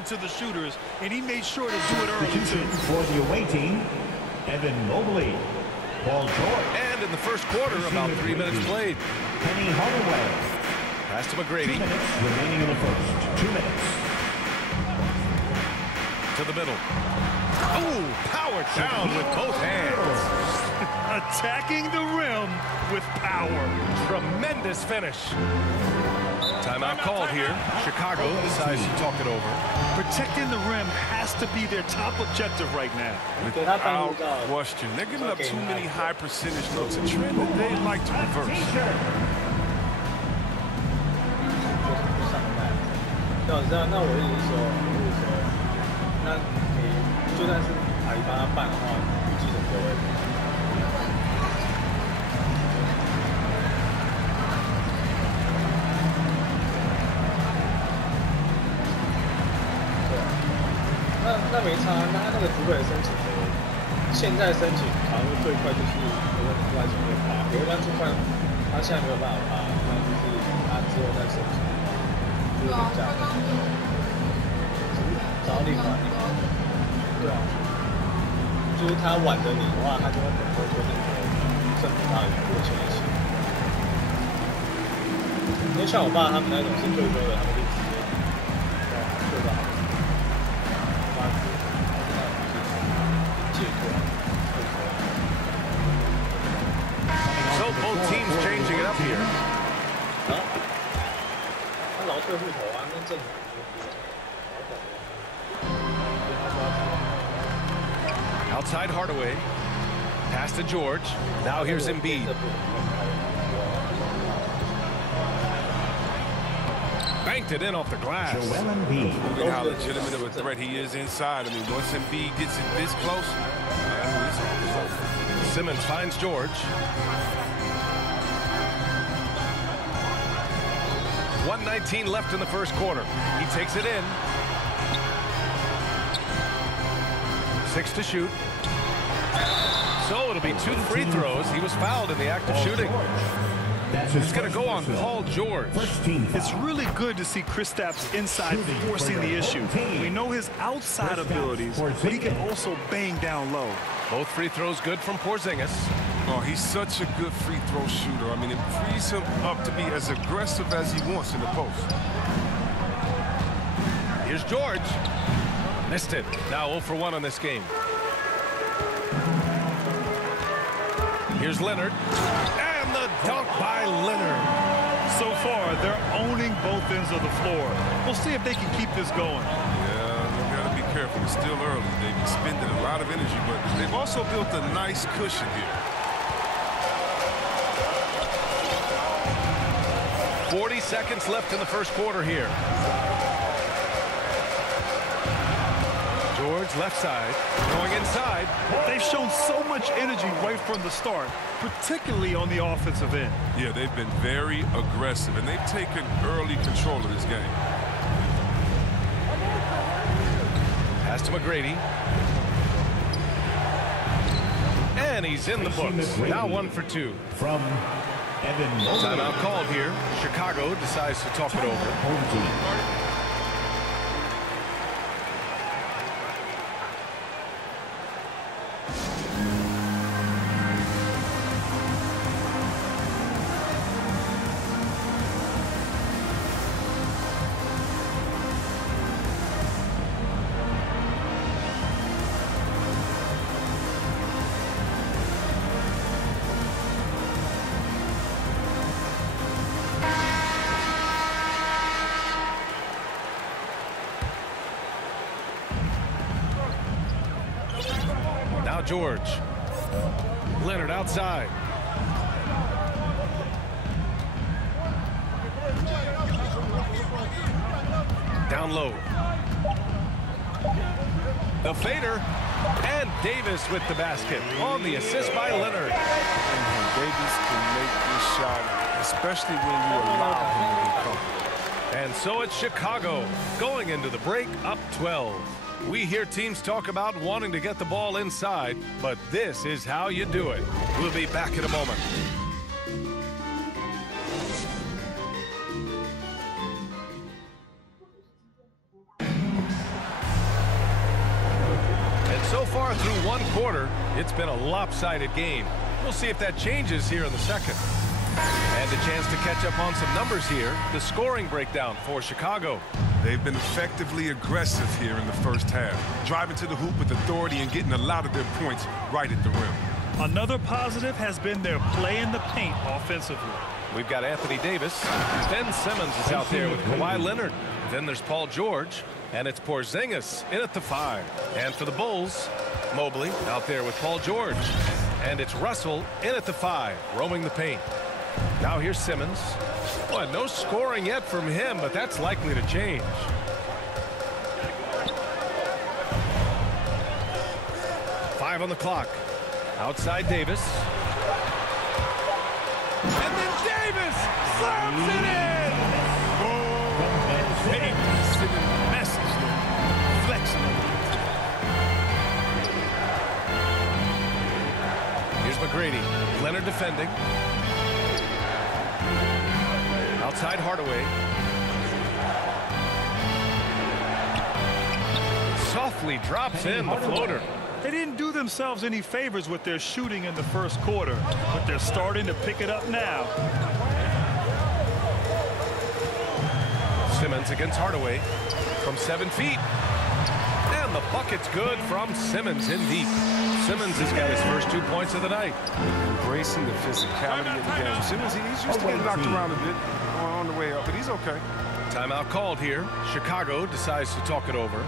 turn to the shooters, and he made sure to do it early, too. For the away team, Evan Mobley. Paul George. And in the first quarter, about 3 minutes played. Penny Hardaway. Pass to McGrady. 2 minutes remaining in the first. 2 minutes. To the middle. Oh, powered down with both hands. Attacking the rim with power. Tremendous finish. Timeout called here. Chicago decides to talk it over. Protecting the rim has to be their top objective right now. Without question. They're giving up too many high percentage looks, a trend that they'd like to reverse. 那我意思是说，那你就算是阿姨帮他办的话，预计怎么会？那没差，那他那个主委申请的，现在申请好像最快就是出来9月8，有一般最快，他现在没有办法发，那就是他之后再申请。 就是这样，找你嘛，对啊，就是他晚着你的话，他就会很多那个政府大员过签一起。因为像我爸他们那种是退休的，他们就直接对吧？他是借过退休。So both teams changing it up here. 劳退户头啊，那正常。Outside Hardaway. Pass to George. Now here's Embiid. Banked it in off the glass. Look at how legitimate of a threat he is inside. I mean, once Embiid gets it this close, Simmons finds George. 1:19 left in the first quarter. He takes it in. 6 to shoot. So it'll be 2 free throws. He was fouled in the act of shooting. It's going to go on Paul George. It's really good to see Kristaps inside forcing the issue. We know his outside abilities, but he can also bang down low. Both free throws good from Porzingis. oh, he's such a good free throw shooter. I mean, it frees him up to be as aggressive as he wants in the post. Here's George. Missed it. Now 0 for 1 on this game. Here's Leonard. And the dunk by Leonard. So far, they're owning both ends of the floor. We'll see if they can keep this going. Yeah, they got to be careful. It's still early. They've expended a lot of energy, but they've also built a nice cushion here. 40 seconds left in the first quarter here. George left side, going inside. They've shown so much energy right from the start, particularly on the offensive end. Yeah, they've been very aggressive, and they've taken early control of this game. Pass to McGrady. And he's in the books. Now 1 for 2. From Evan Mobley. Timeout called here. Chicago decides to talk it over. Now George. Leonard outside. Down low. The fader. And Davis with the basket on the assist by Leonard. Davis can make this shot, especially when you allow him to be comfortable. And so it's Chicago going into the break up 12. We hear teams talk about wanting to get the ball inside, but this is how you do it. We'll be back in a moment. So far through one quarter, it's been a lopsided game. We'll see if that changes here in the second. And a chance to catch up on some numbers here. The scoring breakdown for Chicago. They've been effectively aggressive here in the first half, driving to the hoop with authority and getting a lot of their points right at the rim. Another positive has been their play in the paint offensively. We've got Anthony Davis. Ben Simmons is out there with Kawhi Leonard. Then there's Paul George. And it's Porzingis in at the 5. And for the Bulls, Mobley out there with Paul George. And it's Russell in at the 5, roaming the paint. Now here's Simmons. Well, no scoring yet from him, but that's likely to change. Five on the clock. Outside Davis. And then Davis slams it in! Hey, sending a message there. Flexible. Here's McGrady. Leonard defending. Outside Hardaway. Softly drops in the floater. They didn't do themselves any favors with their shooting in the first quarter, but they're starting to pick it up now. Simmons against Hardaway from 7 feet. And the bucket's good from Simmons in deep. Simmons has got his first 2 points of the night. Embracing the physicality of the game. Simmons, he's used to getting knocked around a bit on the way up, but he's okay. Timeout called here. Chicago decides to talk it over.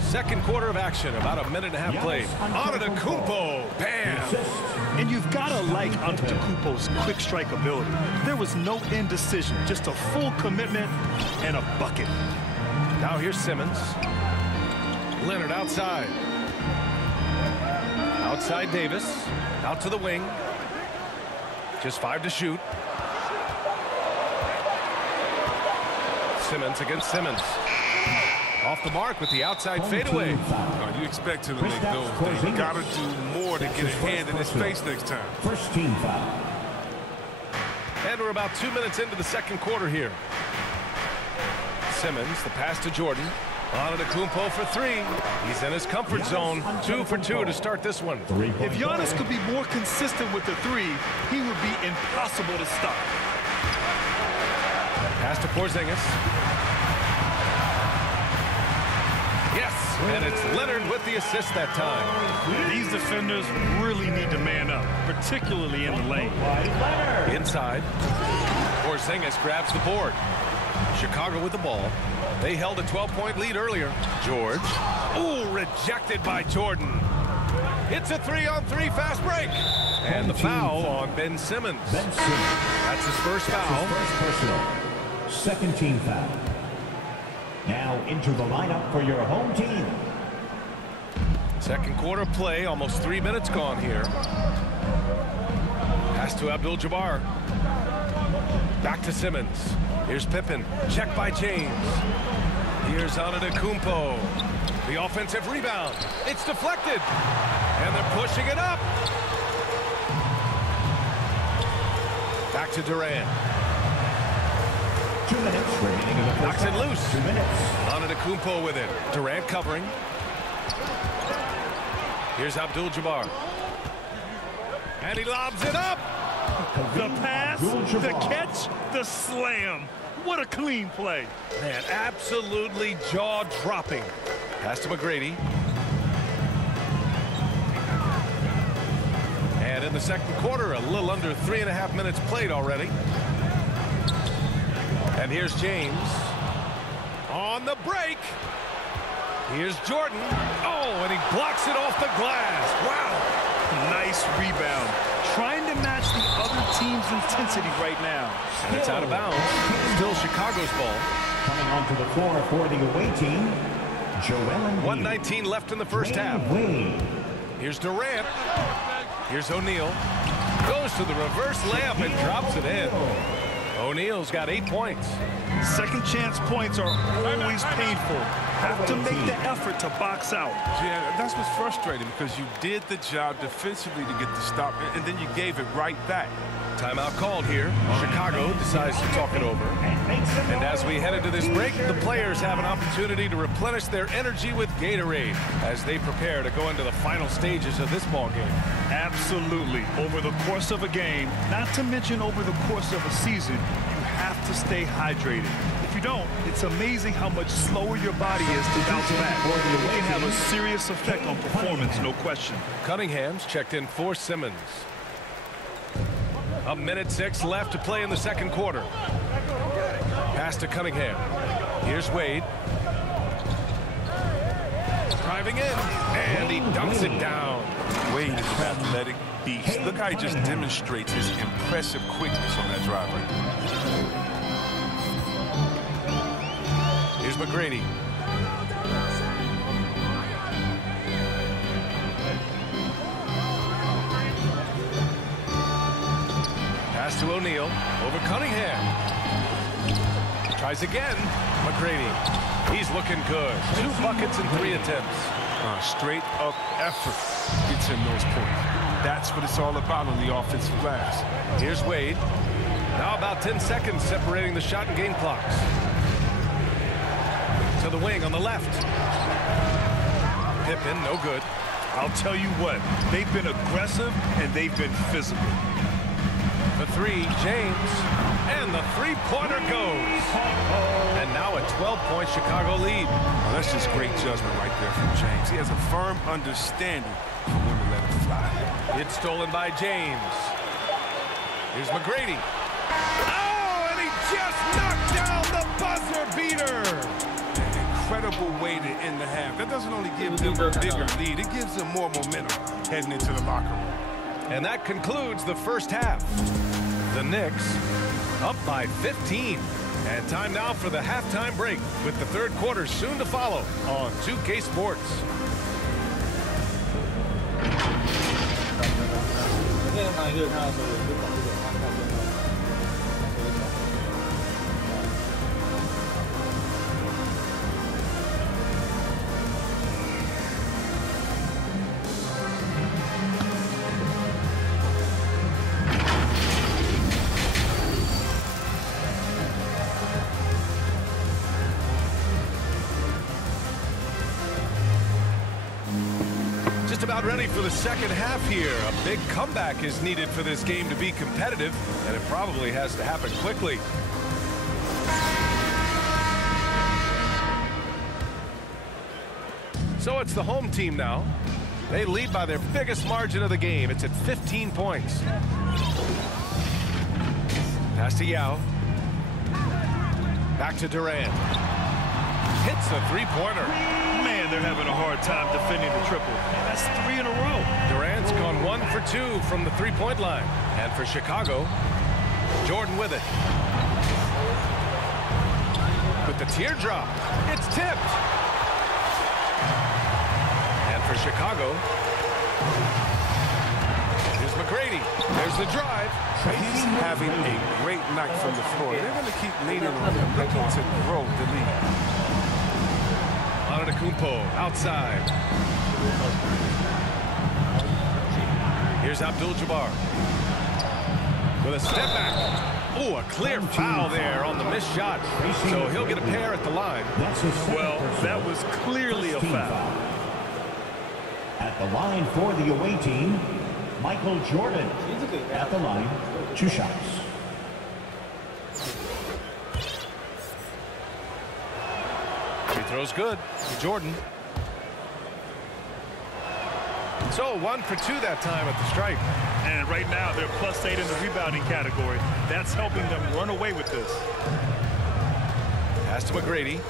Second quarter of action, about a minute and a half played. Antetokounmpo, bam! And you've got to like Antetokounmpo's quick strike ability. There was no indecision, just a full commitment and a bucket. Now here's Simmons. Leonard outside. Outside Davis. Out to the wing. Just 5 to shoot. Simmons against Simmons. Off the mark with the outside fadeaway. You expect him to make those things. You got to do more to get a hand in his face next time. First team foul. And we're about 2 minutes into the second quarter here. Simmons, the pass to Jordan. Antetokounmpo for 3. He's in his comfort zone. 2 for 2 to start this one. If Giannis could be more consistent with the 3, he would be impossible to stop. Pass to Porzingis. Yes, and it's Leonard with the assist that time. These defenders really need to man up, particularly in the lane. Inside. Porzingis grabs the board. Chicago with the ball. They held a 12-point lead earlier. George. Ooh, rejected by Jordan. It's a 3-on-3 fast break. And the foul on Ben Simmons. That's his first foul. First personal. Second team foul. Now into the lineup for your home team. Second quarter play, almost 3 minutes gone here. Pass to Abdul-Jabbar. Back to Simmons. Here's Pippen. Check by James. Here's Antetokounmpo. The offensive rebound. It's deflected. And they're pushing it up. Back to Durant. 2 minutes remaining in the first Knocks it half. loose. 2 minutes. Antetokounmpo with it. Durant covering. Here's Abdul-Jabbar. And he lobs it up. The pass, the catch, the slam. What a clean play. Man, absolutely jaw-dropping. Pass to McGrady. And in the second quarter, a little under 3.5 minutes played already. And here's James. On the break. Here's Jordan. Oh, and he blocks it off the glass. Wow. Nice rebound. Trying to match the other team's intensity right now. And it's out of bounds. Still Chicago's ball. Coming onto the floor for the away team, Joel Embiid. 1:19 left in the first half. Here's Durant. Here's O'Neal. Goes to the reverse layup and drops it in. O'Neal's got 8 points. Second chance points are always painful. Have to make the effort to box out. Yeah, that's what's frustrating because you did the job defensively to get the stop, and then you gave it right back. Timeout called here. Chicago decides to talk it over. And as we head into this break, the players have an opportunity to replenish their energy with Gatorade as they prepare to go into the final stages of this ball game. Absolutely. Over the course of a game, not to mention over the course of a season, you have to stay hydrated. If you don't, it's amazing how much slower your body is to bounce back. It can have a serious effect on performance, no question. Cunningham's checked in for Simmons. 1:06 left to play in the second quarter. Pass to Cunningham. Here's Wade. Driving in, and he dunks it down. Wade is an athletic beast. Look how he just demonstrates his impressive quickness on that drive right there. Here's McGrady. Pass to O'Neal. Over Cunningham. Tries again. McGrady. He's looking good. 2 buckets in 3 attempts. Straight up effort gets him those points. That's what it's all about on the offensive glass. Here's Wade. Now about 10 seconds separating the shot and game clocks. To the wing on the left. Pippen, no good. I'll tell you what, they've been aggressive and they've been physical. The 3, James. And the three-pointer goes. And now a 12-point Chicago lead. Oh, that's just great judgment right there from James. He has a firm understanding for when to let it fly. It's stolen by James. Here's McGrady. Oh, and he just knocked down the buzzer beater. An incredible way to end the half. That doesn't only give them a bigger lead, it gives them more momentum heading into the locker room. And that concludes the first half. The Knicks up by 15. And time now for the halftime break with the third quarter soon to follow on 2K Sports. About ready for the second half here. A big comeback is needed for this game to be competitive, and it probably has to happen quickly. So it's the home team now. They lead by their biggest margin of the game. It's at 15 points. Pass to Yao. Back to Durant. Hits the three-pointer. Man, they're having a hard time defending the triple. And that's 3 in a row. Durant's gone 1 for 2 from the three-point line. And for Chicago, Jordan with it. With the teardrop, it's tipped. And for Chicago, here's McGrady. There's the drive. He's having a great night from the floor. They're going to keep leaning on him, looking to grow the lead. Antetokounmpo outside. Here's Abdul-Jabbar with a step back. Oh, a clear foul there on the missed shot. So he'll get a pair at the line. Well, that was clearly a foul. At the line for the away team, Michael Jordan. At the line, 2 shots. He throws good. Jordan. So 1 for 2 that time at the stripe. And right now they're +8 in the rebounding category. That's helping them run away with this. Pass to McGrady.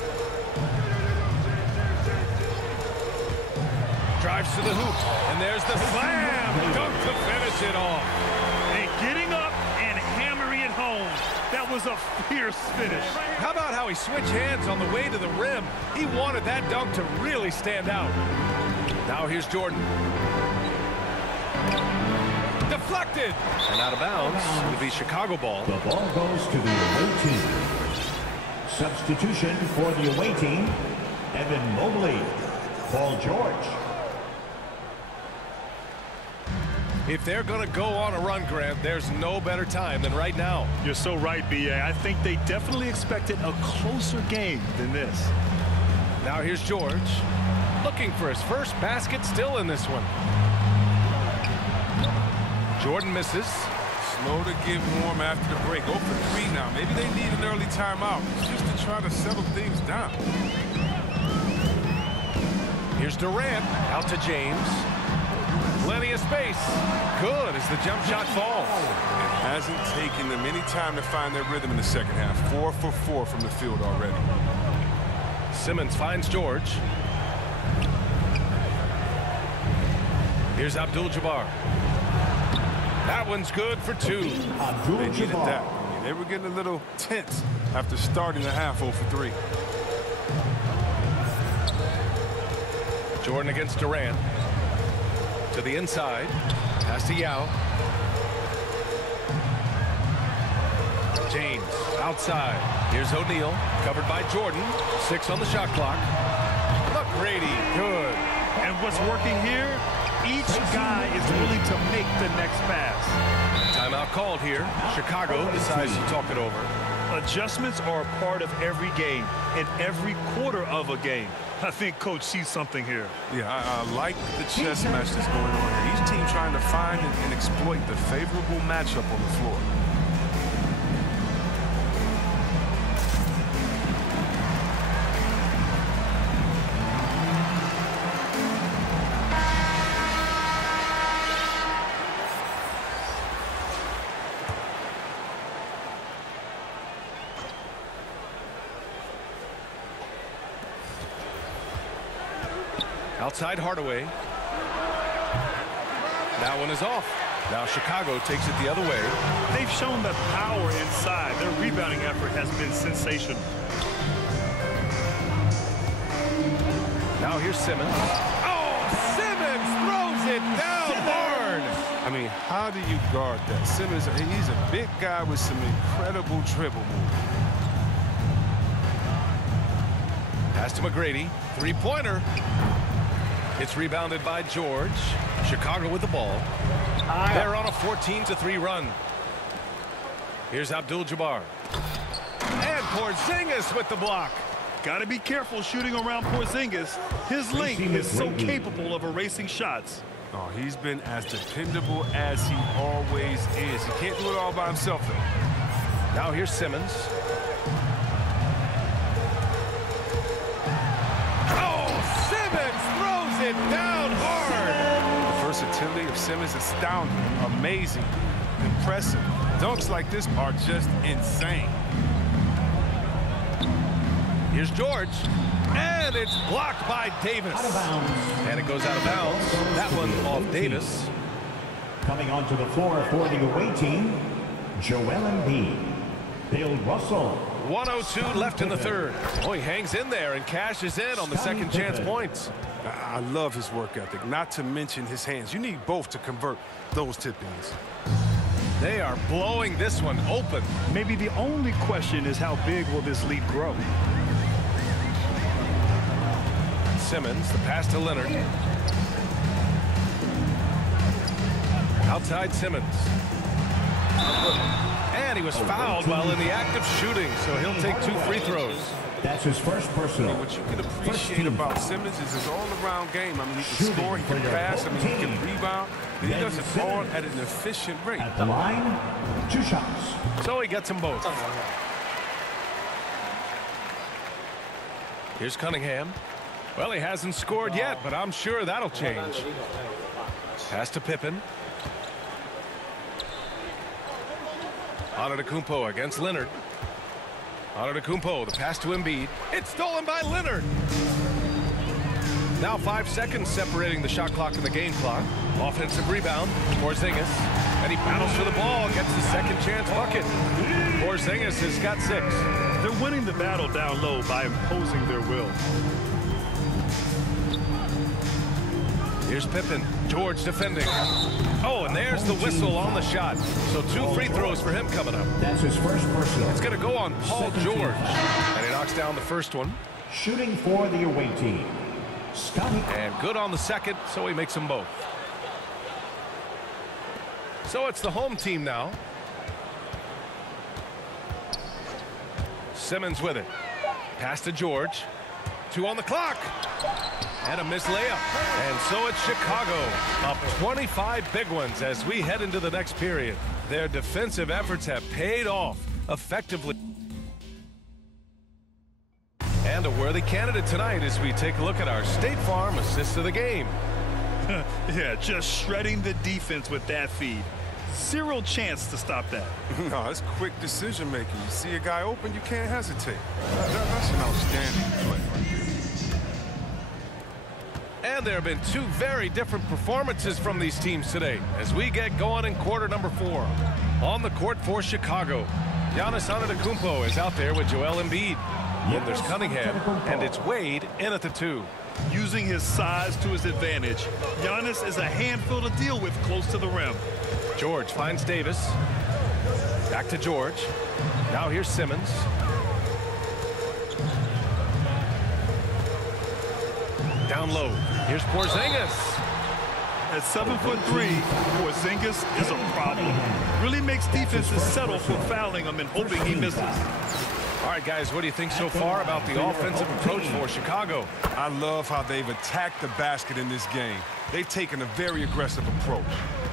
Drives to the hoop, and there's the slam. Dunk to finish it off. And getting up and hammering it home. That was a fierce finish. How about how he switched hands on the way to the rim? He wanted that dunk to really stand out. Now here's Jordan. Deflected. And out of bounds. It'll be Chicago ball. The ball goes to the away team. Substitution for the away team, Evan Mobley, Paul George. If they're going to go on a run, Grant, there's no better time than right now. You're so right, B.A. I think they definitely expected a closer game than this. Now here's George. Looking for his first basket, still in this one. Jordan misses. Slow to get warm after the break. 0 for 3 now. Maybe they need an early timeout just to try to settle things down. Here's Durant. Out to James. Plenty of space. Good as the jump shot falls. It hasn't taken them any time to find their rhythm in the second half. 4 for 4 from the field already. Simmons finds George. Here's Abdul-Jabbar. That one's good for 2. They needed that. They were getting a little tense after starting the half 0 for 3. Jordan against Durant. To the inside. Pass to Yao. James outside. Here's O'Neal. Covered by Jordan. 6 on the shot clock. McGrady. Good. And what's working here? Each guy is willing to make the next pass. Timeout called here. Chicago decides to talk it over. Adjustments are a part of every game and every quarter of a game. I think Coach sees something here. Yeah, I like the chess match that's going on here. Each team trying to find and exploit the favorable matchup on the floor. Outside Hardaway. That one is off. Now Chicago takes it the other way. They've shown the power inside. Their rebounding effort has been sensational. Now here's Simmons. Oh, Simmons throws it down hard. I mean, how do you guard that? Simmons, he's a big guy with some incredible dribble moves. Pass to McGrady. Three-pointer. It's rebounded by George. Chicago with the ball. They're on a 14-3 run. Here's Abdul-Jabbar. And Porzingis with the block. Got to be careful shooting around Porzingis. His length is so capable of erasing shots. Oh, he's been as dependable as he always is. He can't do it all by himself, though. Now here's Simmons. It down hard. The versatility of Simmons is astounding, amazing, impressive. Dunks like this are just insane. Here's George, and it's blocked by Davis. Out of bounds. And it goes out of bounds. That one off Davis. Coming onto the floor for the away team, Joel Embiid, Bill Russell. 1:02 left in the third. Oh, he hangs in there and cashes in on the second chance points. I love his work ethic, not to mention his hands. You need both to convert those tip-ins. They are blowing this one open. Maybe the only question is how big will this lead grow? Simmons, the pass to Leonard. Outside Simmons. And he was fouled while in the act of shooting, so he'll take 2 free throws. That's his first personal. What you can appreciate about Simmons is his all-around game. I mean, he can score, he can pass, I mean, he can rebound. He does it all at an efficient rate. At the line, 2 shots. So he gets them both. Here's Cunningham. Well, he hasn't scored yet, but I'm sure that'll change. Pass to Pippen. Antetokounmpo against Leonard. Antetokounmpo, the pass to Embiid. It's stolen by Leonard. Now 5 seconds separating the shot clock and the game clock. Offensive rebound, Porzingis. And he battles for the ball, gets the second chance bucket. Porzingis has got 6. They're winning the battle down low by imposing their will. Here's Pippen. George defending. Oh, and there's the whistle on the shot. So 2 free throws for him coming up. That's his first personal. It's going to go on Paul George. And he knocks down the first one. Shooting for the away team, Scotty. And good on the second, so he makes them both. So it's the home team now. Simmons with it. Pass to George. 2 on the clock. And a missed layup. And so it's Chicago up 25 big ones as we head into the next period. Their defensive efforts have paid off effectively. And a worthy candidate tonight as we take a look at our State Farm assist of the game. Yeah, just shredding the defense with that feed. Zero chance to stop that. No, it's quick decision making. You see a guy open, you can't hesitate. That's an outstanding play right there. And there have been 2 very different performances from these teams today as we get going in quarter number 4. On the court for Chicago, Giannis Antetokounmpo is out there with Joel Embiid. Then there's Cunningham, and it's Wade in at the 2. Using his size to his advantage, Giannis is a handful to deal with close to the rim. George finds Davis. Back to George. Now here's Simmons. Down low. Here's Porzingis. At 7'3", Porzingis is a problem. Really makes defenses settle for fouling him and hoping he misses. All right, guys, what do you think so far about the offensive approach for Chicago? I love how they've attacked the basket in this game. They've taken a very aggressive approach.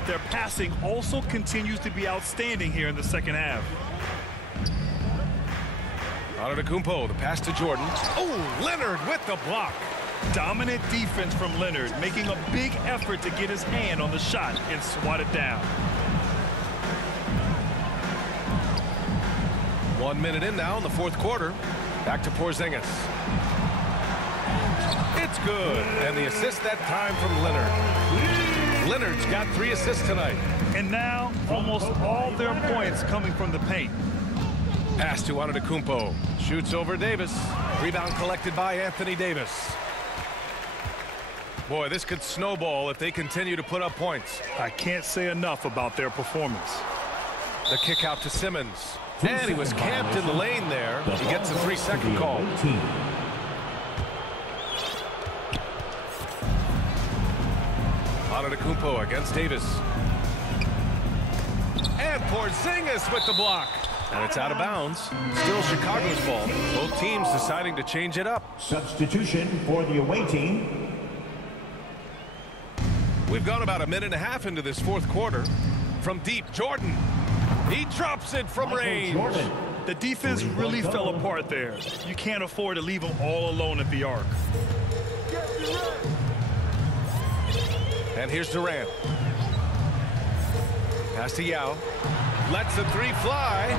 Their passing also continues to be outstanding here in the second half. Antetokounmpo, the pass to Jordan. Oh, Leonard with the block. Dominant defense from Leonard, making a big effort to get his hand on the shot and swat it down. 1 minute in now in the fourth quarter. Back to Porzingis. It's good. And the assist that time from Leonard. Leonard's got 3 assists tonight. And now almost all their points coming from the paint. Pass to Antetokounmpo. Shoots over Davis. Rebound collected by Anthony Davis. Boy, this could snowball if they continue to put up points. I can't say enough about their performance. The kick out to Simmons. And he was camped in the lane there. He gets a 3-second call. Antetokounmpo against Davis. And Porzingis with the block. And it's out of bounds. Still Chicago's ball. Both teams deciding to change it up. Substitution for the away team. We've gone about a minute and a half into this fourth quarter. From deep, Jordan. He drops it from range. Jordan. The defense really fell apart there. You can't afford to leave them all alone at the arc. And here's Durant. Pass to Yao. Lets the 3 fly.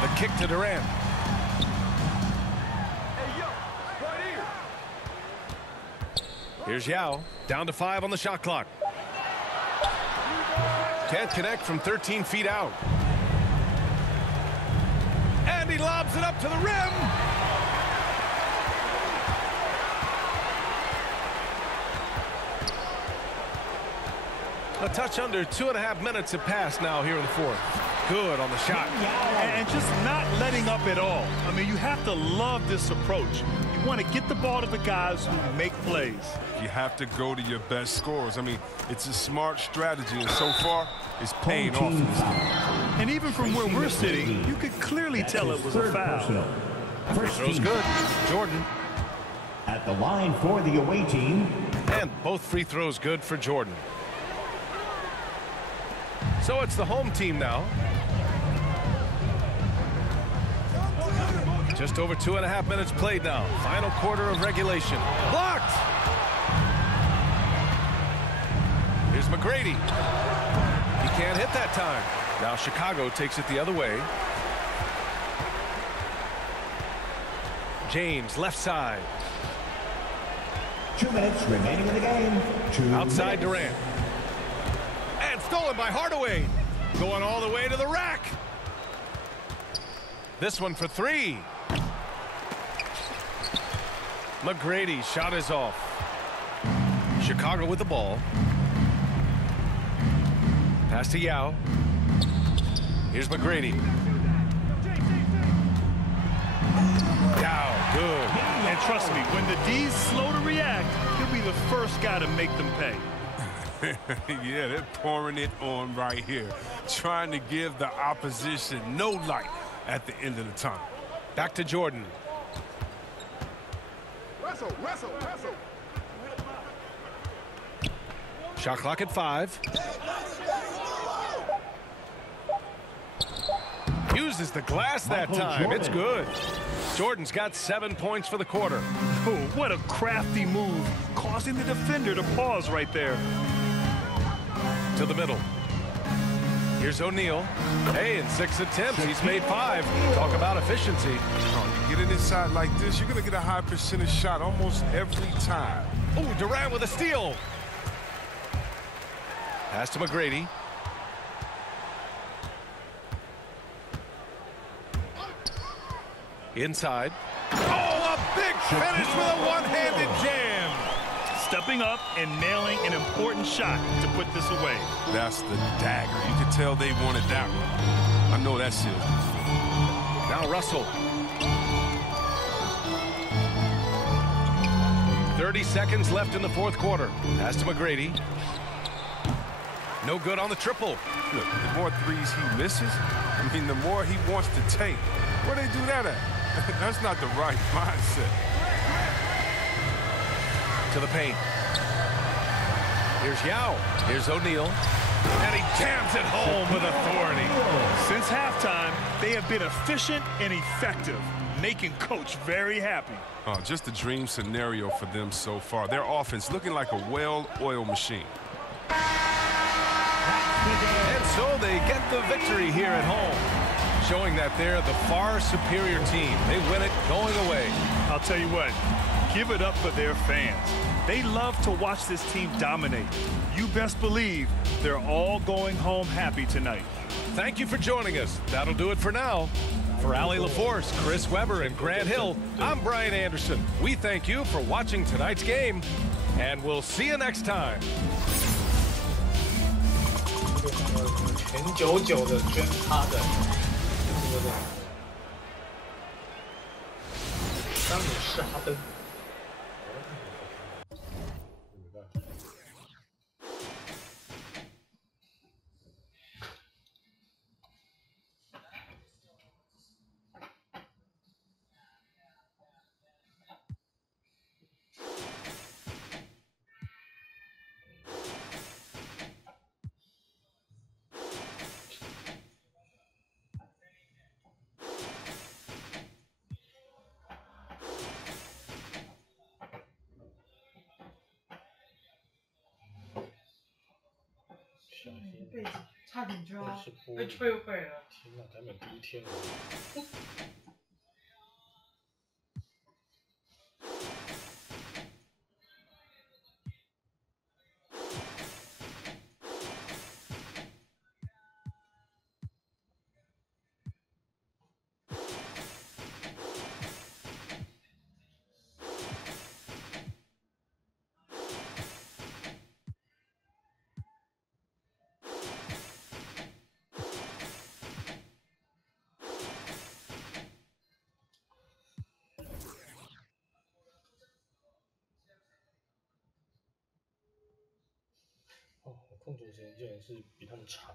The kick to Durant. Here's Yao. Down to 5 on the shot clock. Can't connect from 13 feet out. And he lobs it up to the rim. A touch under 2.5 minutes have passed now here in the fourth. Good on the shot. And just not letting up at all. I mean, you have to love this approach. You want to get the ball to the guys who make plays. You have to go to your best scorers. I mean, it's a smart strategy, and so far, it's paying off in this game. And even from where we're sitting, you could clearly tell it was a foul. First Throws team. good. Jordan. At the line for the away team. And both free throws good for Jordan. So it's the home team now. Just over 2.5 minutes played now. Final quarter of regulation. Blocked! Here's McGrady. He can't hit that time. Now Chicago takes it the other way. James, left side. 2 minutes remaining in the game. Outside Durant. And stolen by Hardaway. Going all the way to the rack. This one for three. McGrady's shot is off. Chicago with the ball. Pass to Yao. Here's McGrady. Yao, good. And trust me, when the D's slow to react, he'll be the first guy to make them pay. Yeah, they're pouring it on right here. Trying to give the opposition no light at the end of the tunnel. Back to Jordan. Wrestle. Shot clock at 5. Uses the glass that time. It's good. Jordan's got 7 points for the quarter. Oh, what a crafty move, causing the defender to pause right there. To the middle. Here's O'Neal. Hey, in 6 attempts, he's made 5. Talk about efficiency. Oh, you get it inside like this, you're going to get a high percentage shot almost every time. Oh, Durant with a steal. Pass to McGrady. Inside. Oh, a big finish with a one-handed jam. Stepping up and nailing an important shot to put this away. That's the dagger. You can tell they wanted that one. I know that seals it. Now Russell. 30 seconds left in the fourth quarter. Pass to McGrady. No good on the triple. Look, the more threes he misses, I mean, the more he wants to take. Where they do that at? That's not the right mindset. To the paint. Here's Yao. Here's O'Neal. And he jams it home with authority. Since halftime, they have been efficient and effective, making Coach very happy. Oh, just a dream scenario for them so far. Their offense looking like a well-oiled machine. And so they get the victory here at home, showing that they're the far superior team. They win it going away. I'll tell you what, give it up for their fans. They love to watch this team dominate. You best believe they're all going home happy tonight. Thank you for joining us. That'll do it for now. For Allie LaForce, Chris Webber, and Grant Hill, I'm Brian Anderson. We thank you for watching tonight's game, and we'll see you next time. 全99的捐他的，对不对？当你是哈登。背景差点就要被摧毁了。天哪，咱们第一天了。哦，我控球时间竟然是比他们长。